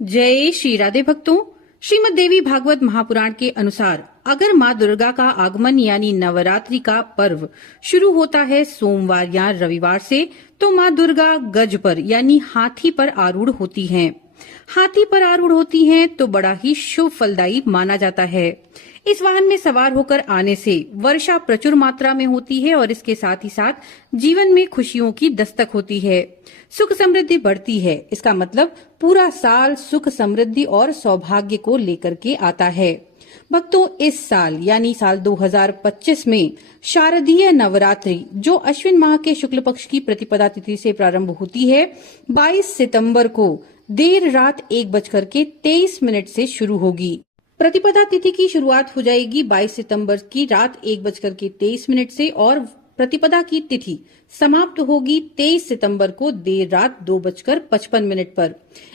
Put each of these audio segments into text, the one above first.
जय श्री राधे भक्तों। श्रीमद् देवी भागवत महापुराण के अनुसार अगर माँ दुर्गा का आगमन यानी नवरात्रि का पर्व शुरू होता है सोमवार या रविवार से, तो माँ दुर्गा गज पर यानी हाथी पर आरूढ़ होती हैं। हाथी पर आरूढ़ होती हैं तो बड़ा ही शुभ फलदायी माना जाता है। इस वाहन में सवार होकर आने से वर्षा प्रचुर मात्रा में होती है और इसके साथ ही साथ जीवन में खुशियों की दस्तक होती है, सुख समृद्धि बढ़ती है। इसका मतलब पूरा साल सुख समृद्धि और सौभाग्य को लेकर के आता है। भक्तों, इस साल यानी साल 2025 में शारदीय नवरात्रि जो अश्विन माह के शुक्ल पक्ष की प्रतिपदा तिथि से प्रारंभ होती है, 22 सितंबर को देर रात 1:23 से शुरू होगी। प्रतिपदा तिथि की शुरुआत हो जाएगी 22 सितंबर की रात 1:23 से और प्रतिपदा की तिथि समाप्त होगी 23 सितंबर को देर रात 2:55 पर।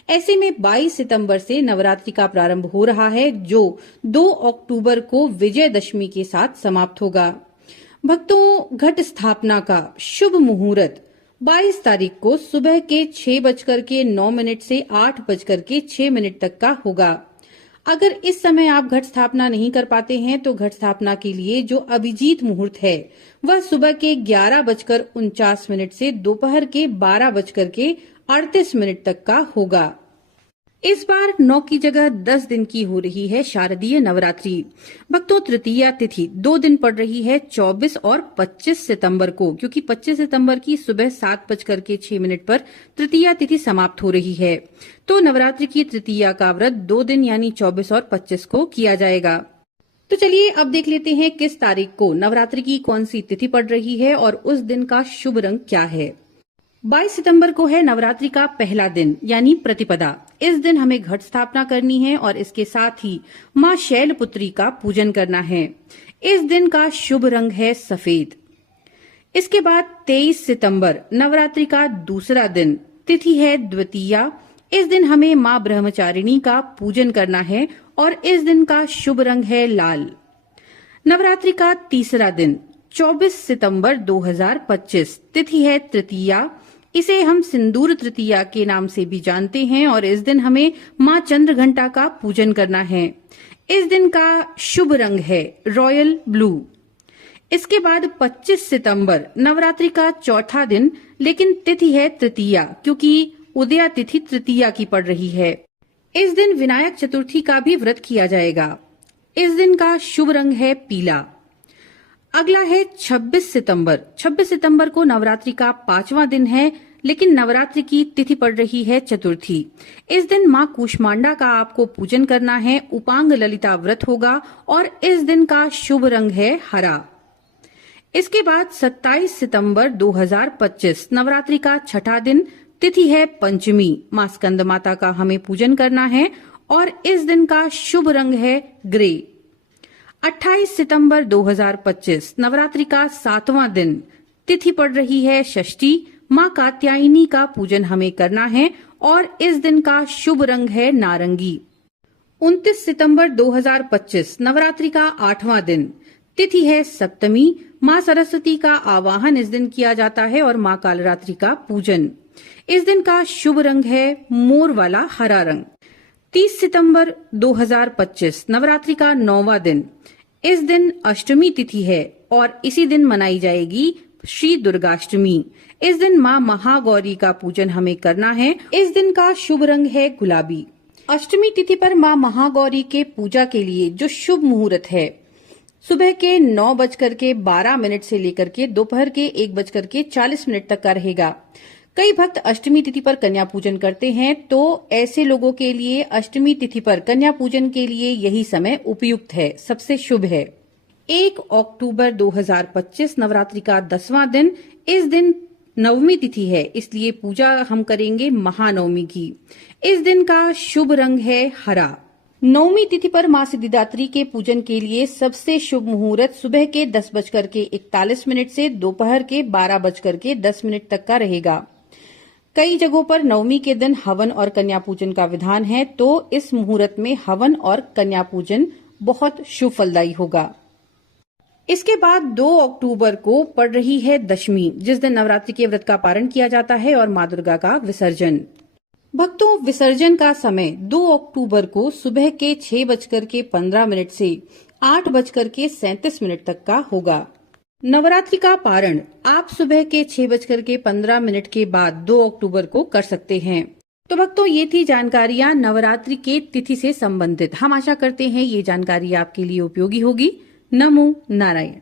ऐसे में 22 सितंबर से नवरात्रि का प्रारंभ हो रहा है, जो 2 अक्टूबर को विजयदशमी के साथ समाप्त होगा। भक्तों, घट स्थापना का शुभ मुहूर्त 22 तारीख को सुबह के 6:09 से 8:06 तक का होगा। अगर इस समय आप घट स्थापना नहीं कर पाते हैं तो घट स्थापना के लिए जो अभिजीत मुहूर्त है वह सुबह के 11:49 से दोपहर के 12:38 तक का होगा। इस बार 9 की जगह 10 दिन की हो रही है शारदीय नवरात्रि। भक्तों, तृतीया तिथि 2 दिन पड़ रही है 24 और 25 सितंबर को, क्योंकि 25 सितंबर की सुबह 7:06 पर तृतीया तिथि समाप्त हो रही है। तो नवरात्रि की तृतीया का व्रत 2 दिन यानी 24 और 25 को किया जाएगा। तो चलिए अब देख लेते हैं किस तारीख को नवरात्रि की कौन सी तिथि पड़ रही है और उस दिन का शुभ रंग क्या है। 22 सितंबर को है नवरात्रि का पहला दिन यानी प्रतिपदा। इस दिन हमें घट स्थापना करनी है और इसके साथ ही माँ शैलपुत्री का पूजन करना है। इस दिन का शुभ रंग है सफेद। इसके बाद 23 सितंबर नवरात्रि का दूसरा दिन, तिथि है द्वितीया। इस दिन हमें माँ ब्रह्मचारिणी का पूजन करना है और इस दिन का शुभ रंग है लाल। नवरात्रि का तीसरा दिन 24 सितंबर 2025, तिथि है तृतीया। इसे हम सिंदूर तृतीया के नाम से भी जानते हैं और इस दिन हमें माँ चंद्रघंटा का पूजन करना है। इस दिन का शुभ रंग है रॉयल ब्लू। इसके बाद 25 सितंबर नवरात्रि का चौथा दिन, लेकिन तिथि है तृतीया क्योंकि उदया तिथि तृतीया की पड़ रही है। इस दिन विनायक चतुर्थी का भी व्रत किया जाएगा। इस दिन का शुभ रंग है पीला। अगला है 26 सितंबर। 26 सितंबर को नवरात्रि का 5वां दिन है, लेकिन नवरात्रि की तिथि पड़ रही है चतुर्थी। इस दिन माँ कूष्मांडा का आपको पूजन करना है। उपांग ललिता व्रत होगा और इस दिन का शुभ रंग है हरा। इसके बाद 27 सितंबर 2025 नवरात्रि का छठा दिन, तिथि है पंचमी। माँ स्कंद माता का हमें पूजन करना है और इस दिन का शुभ रंग है ग्रे। 28 सितंबर 2025 नवरात्रि का 7वां दिन, तिथि पड़ रही है षष्ठी। माँ कात्यायनी का पूजन हमें करना है और इस दिन का शुभ रंग है नारंगी। 29 सितंबर 2025 नवरात्रि का 8वां दिन, तिथि है सप्तमी। माँ सरस्वती का आवाहन इस दिन किया जाता है और माँ कालरात्रि का पूजन। इस दिन का शुभ रंग है मोर वाला हरा रंग। 30 सितंबर 2025 नवरात्रि का 9वां दिन, इस दिन अष्टमी तिथि है और इसी दिन मनाई जाएगी श्री दुर्गाष्टमी। इस दिन माँ महागौरी का पूजन हमें करना है। इस दिन का शुभ रंग है गुलाबी। अष्टमी तिथि पर माँ महागौरी के पूजा के लिए जो शुभ मुहूर्त है सुबह के 9:12 से लेकर के दोपहर के 1:40 तक का रहेगा। कई भक्त अष्टमी तिथि पर कन्या पूजन करते हैं, तो ऐसे लोगों के लिए अष्टमी तिथि पर कन्या पूजन के लिए यही समय उपयुक्त है, सबसे शुभ है। 1 अक्टूबर 2025 नवरात्रि का 10वां दिन, इस दिन नवमी तिथि है, इसलिए पूजा हम करेंगे महानवमी की। इस दिन का शुभ रंग है हरा। नवमी तिथि पर माँ सिद्धिदात्री के पूजन के लिए सबसे शुभ मुहूर्त सुबह के 10:41 से दोपहर के 12:10 तक का रहेगा। कई जगहों पर नवमी के दिन हवन और कन्या पूजन का विधान है, तो इस मुहूर्त में हवन और कन्या पूजन बहुत शुभ फलदायी होगा। इसके बाद 2 अक्टूबर को पड़ रही है दशमी, जिस दिन नवरात्रि के व्रत का पारण किया जाता है और माँ दुर्गा का विसर्जन। भक्तों, विसर्जन का समय 2 अक्टूबर को सुबह के 6:15 से 8:37 तक का होगा। नवरात्रि का पारण आप सुबह के 6:15 के बाद 2 अक्टूबर को कर सकते हैं। तो भक्तों, ये थी जानकारियां नवरात्रि के तिथि से संबंधित। हम आशा करते हैं ये जानकारी आपके लिए उपयोगी होगी। नमो नारायण।